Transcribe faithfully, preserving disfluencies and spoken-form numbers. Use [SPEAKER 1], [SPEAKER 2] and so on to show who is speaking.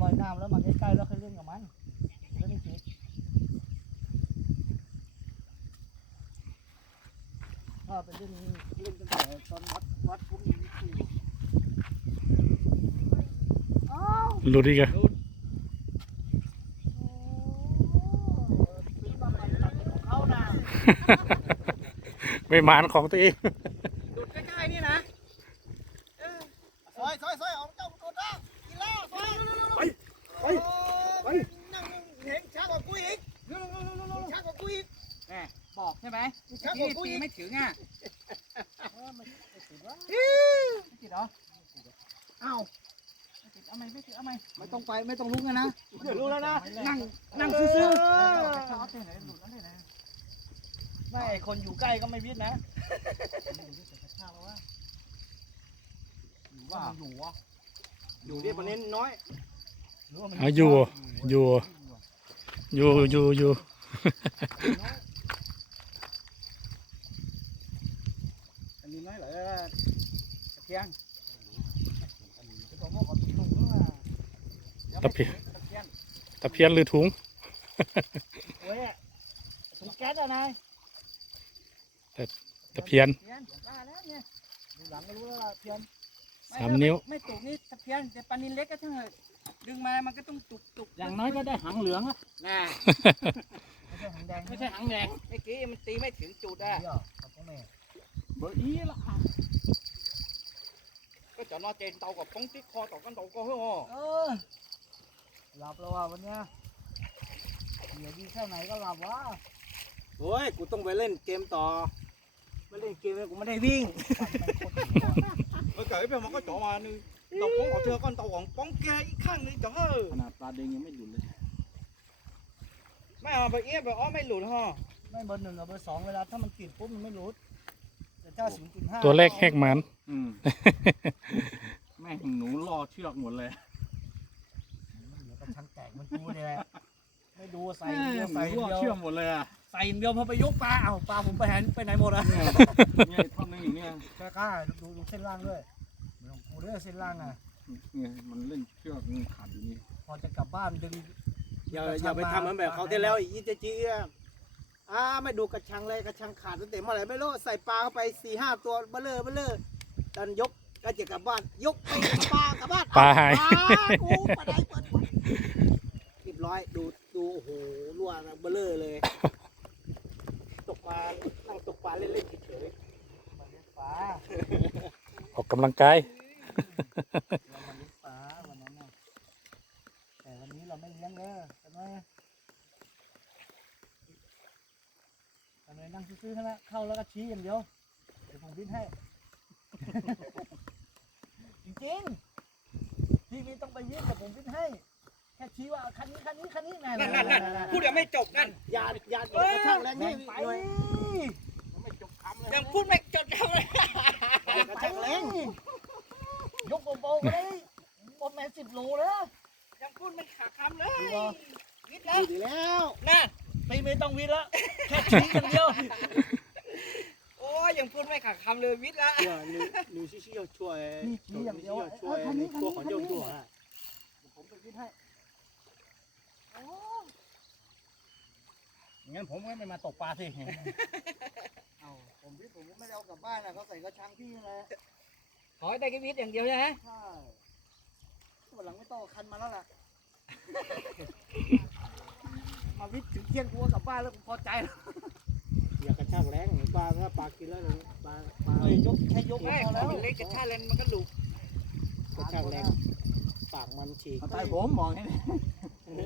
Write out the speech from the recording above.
[SPEAKER 1] อยน้ำแล้วมาใกล้ๆแล้วค่อยเล่นกับมันไม่ได้คิดถ้าเป็นเล่นเล่นตั้งแต่ตอนวัดวัดพุ่งอ้าว
[SPEAKER 2] หลุดอีกอะ
[SPEAKER 1] ซื้อมาใหม่ตัดของเขานะ
[SPEAKER 2] ไม่หมานของตัวเอง
[SPEAKER 1] ดูดใกล้ๆนี่นะซอยซอยซอยเอาเจ้าตัวน้ากินแล้วซอยไปไปไปนั่งเห็นช้ากว่ากูอีกช้ากว่ากูอีก
[SPEAKER 3] แหมบอกใช่ไหม
[SPEAKER 1] ช้าก
[SPEAKER 3] ที่
[SPEAKER 1] ว่ากู
[SPEAKER 3] ตี
[SPEAKER 1] อีก
[SPEAKER 3] ไม่ถึงอ่ะ
[SPEAKER 1] ไม่ติดวะ
[SPEAKER 3] ไม่ติดเหรอ
[SPEAKER 1] อ้าว
[SPEAKER 3] ไม่ติดเอาไหมไม่ติดเอาไหม
[SPEAKER 1] ไม่ต้องไปไม่ต้องลุกนะนะเดี๋ยวรู้แล้วนะ
[SPEAKER 3] นั่ง
[SPEAKER 1] นั่งซื่อ
[SPEAKER 3] ชอบที่ไหนหลุดแล้วที่ไหน
[SPEAKER 1] ๆไม่คนอยู่ใกล้ก็ไม่วิทย์นะว่าอยู่วะอยู่เรียกประเด็นน้อย
[SPEAKER 2] เอาอยู่อยู่อยู่อยู่อยู่
[SPEAKER 1] อันนี้น้อยเหรอกระเทียง
[SPEAKER 2] ตะเพียนตะเพียนหรือถุง
[SPEAKER 1] โอ้ยถุงแก๊สอะนาย
[SPEAKER 2] ตะเพียน
[SPEAKER 3] เพียนว่าแล้วเนี่ย
[SPEAKER 1] ดูหลังก็รู้แล้วล่ะเพียน
[SPEAKER 2] สามนิ้ว
[SPEAKER 3] ไม่ตุกนี่ตะเพียนแต่ปลานินเล็กก็ช่างเถอะดึงมามันก็ต้องตุกตุก
[SPEAKER 1] อย่างน้อยก็ได้หางเหลืองอะ
[SPEAKER 3] น่ะ
[SPEAKER 1] ไม่ใช่หางแดง
[SPEAKER 3] ไม่ใช่หางแดงเมื่อกี้มันตีไม่ถึงจุดอ่ะ
[SPEAKER 1] เดี๋ยวกับพ่อแม่
[SPEAKER 3] เบอร์อีละค่ะก็จะนอนเจนเตากับป้องติ๊กคอต่อกันเตาก็เฮ้อ
[SPEAKER 1] เออหลับแล้วว่ะวันเนี้ยเดี๋ยวดีแค่ไหนก็หลับวะโอ้ยกูต้องไปเล่นเกมต่อไม่เล่นเกมกูไม่ได้วิ่ง
[SPEAKER 3] เมื่อกี้ไปมันก็จ่อมานึงเราป้องเอาเธอก้อนเตาของป้องแกอีกข้างนึงจ่อเฮ้อ
[SPEAKER 1] ขนาดปลาเด้งยังไม่หลุดเลย
[SPEAKER 3] ไม่เอาไปเอี้ยไปอ้อไม่หลุดห่อ
[SPEAKER 1] ไม่เบอร์หนึ่งกับเบอร์สองเวลาถ้ามันติดปุ๊บมันไม่หลุดแต่ถ้าศูนย์จุดห้า
[SPEAKER 2] ตัวแรกแหกหมัน
[SPEAKER 4] อืม แม่งหนูล่อเชือกหมดเลย
[SPEAKER 1] เดี๋ยวก็ชั้นแตกมันกูเนี่ยแหละไม่ดูใส่
[SPEAKER 4] แม่
[SPEAKER 1] เดียว
[SPEAKER 4] งหนู
[SPEAKER 1] ใส่
[SPEAKER 4] ล่อ
[SPEAKER 1] เดียว
[SPEAKER 4] เชือกหมดเลยอ่ะ
[SPEAKER 1] ใส่เดียวพอไปยกปลาเอ้าปลาผมไปไหนไปไหนหมดอะ
[SPEAKER 4] เนี่ยเนี่ยท่อนนึงอย่างเนี้ย
[SPEAKER 1] กล้าดูดูเส้นล่างด้วยไม่ต้องกูเด้อเส้นล่างอ่ะ
[SPEAKER 4] เนี่ยมันเล่นเชือกมันขาดอยู่นี่
[SPEAKER 1] พอจะกลับบ้านดึง
[SPEAKER 5] อย่าอย่าไปทำมันแบบเขาที่แล้วอีเจจีอ่ะอ่าไม่ดูกระชังเลยกระชังขาดตั้งแต่เมื่อไหร่ไม่รู้ใส่ปลาเข้าไปสี่ห้าตัวเบลเลอเบลเลอตอนยกก็จะกลับบ้านยกไปปลากลับบ้าน
[SPEAKER 2] ปลาหาย
[SPEAKER 5] ปลากูปลาได้เปิดเรียบร้อยดูดูโอ้โหรั่วเบลเลอเลย ตกปลานั่งตกปลาเล่นๆเฉย
[SPEAKER 1] ปลา
[SPEAKER 2] ออกกำลังกาย
[SPEAKER 1] เรามาเลี้ยงปลาวันนั้นน่ะแต่วันนี้เราไม่เลี้ยงเลยทำไมทำไมนั่งซื้อๆนะเข้าแล้วก็ชี้อย่างเดียวเดี๋ยวผมพิ้นให้ จริงๆพี่ไม่ต้องไปยื่นแต่ผมพิ้นให้แค่ชี้ว่าคันนี้คันนี้คันนี้นั่น
[SPEAKER 3] นั่นนั่นนั่นพูดยังไม่จบนั่น
[SPEAKER 5] ๆยาญาติกระชังแรง
[SPEAKER 1] แบ่
[SPEAKER 5] นี่
[SPEAKER 1] งไป
[SPEAKER 5] หน่อย
[SPEAKER 4] ไม่จบคำเลย
[SPEAKER 3] ยังพูดไม่จบคำเลย
[SPEAKER 5] กระชังแรง
[SPEAKER 1] ยกโบว์ๆไปเลยบนแมนสิบโลแล้ว
[SPEAKER 3] ยังพูดไม่ขาดคำเลย
[SPEAKER 1] ดูว่า
[SPEAKER 3] วิทย์แล้ว
[SPEAKER 5] ดีแล้ว
[SPEAKER 3] น่ะ
[SPEAKER 1] ไม่ไม่ต้องวิทย์แล้วแค่ชี้อย่างเดียว
[SPEAKER 3] โอ้ยยังพูดไม่ขาดคำเลยวิทย์แล้ว
[SPEAKER 5] ช่วยหนูหนูชี้ๆช่วย
[SPEAKER 1] นี่ชี้อย่างเดียว
[SPEAKER 5] ช่วยในตัวของโยมตัวอ่ะ
[SPEAKER 1] ผมไปวิทย์ให้
[SPEAKER 4] งั้นผมก็ไม่มาตกปลาสิ
[SPEAKER 1] เอาผมวิทย์ผมไม่ได้เอากลับบ้านนะเขาใส่กระชังพี่เลย
[SPEAKER 3] ขอให้ได้แค่วิทย์อย่างเดียวใช่ไหม
[SPEAKER 1] ใช่วันหลังไม่ต้องเอาคันมาแล้วล่ะ มาวิทย์ถึงเที่ยงกูก็กลับบ้านแล้วกูพอใจแล้ว
[SPEAKER 5] อย่ากระชากแรงปลาถ้าปลากินแล้วปลาปลา
[SPEAKER 1] เฮ้ยยกแค่ยก
[SPEAKER 3] ไม่
[SPEAKER 1] ก็พอ
[SPEAKER 3] ข
[SPEAKER 1] แล้
[SPEAKER 3] อ
[SPEAKER 1] ว
[SPEAKER 3] งเล็กกระชากแรงมันก็ดุ
[SPEAKER 5] กระชากแรงปากมันฉีก
[SPEAKER 4] เอาใต้ผมมองให้